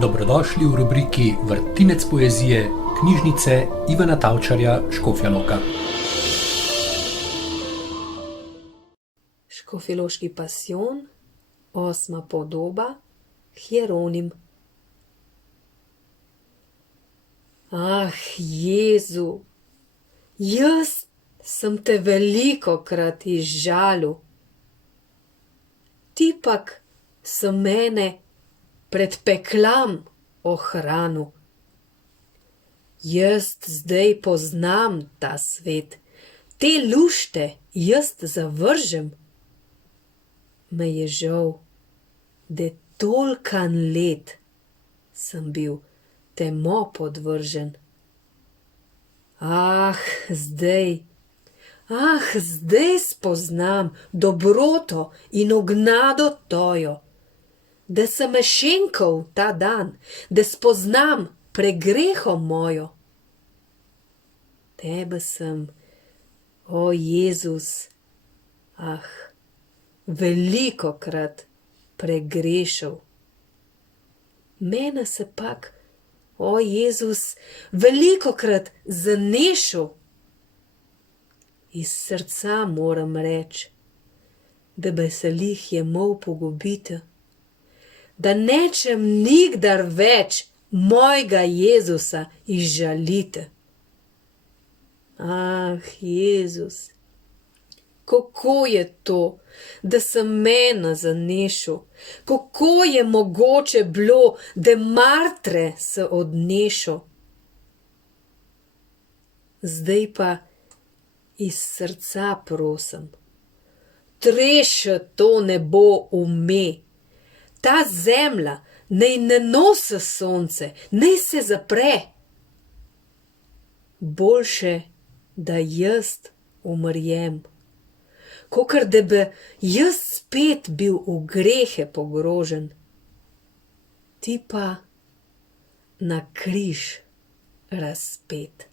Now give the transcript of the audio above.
Dobrodošli v rubriki Vrtinec poezije knjižnice Ivana Tavčarja Škofja Loka. Škofjeloški pasijon, 8. podoba, Hieronim. Ah, Jezu, jaz sem te velikokrat izžalil. Ti pak sem mene pred peklam ohranil. Jaz zdaj poznam ta svet, te lušte jaz zavržem. Me je žal, da tolkan let sem bil temo podvržen. Zdaj spoznam dobroto in ognado tojo, da sem me šenkal ta dan, da spoznam pregreho mojo. Tebe sem, o Jezus, velikokrat pregrešal. Mene se pak, o Jezus, velikokrat zanešal. Iz srca moram reči, da beselih je mol pogubite, da nečem nikdar več mojega Jezusa izžalite. Jezus, kako je to, da sem mene zanešal, kako je mogoče bilo, da martre se odnešal. Zdaj pa iz srca prosim, treše to nebo vme, ta zemlja naj ne nosi sonce, naj se zapre. Boljše, da jaz umrjem, kakor da bi jaz spet bil v grehe pogrožen. Ti pa na križ razpet.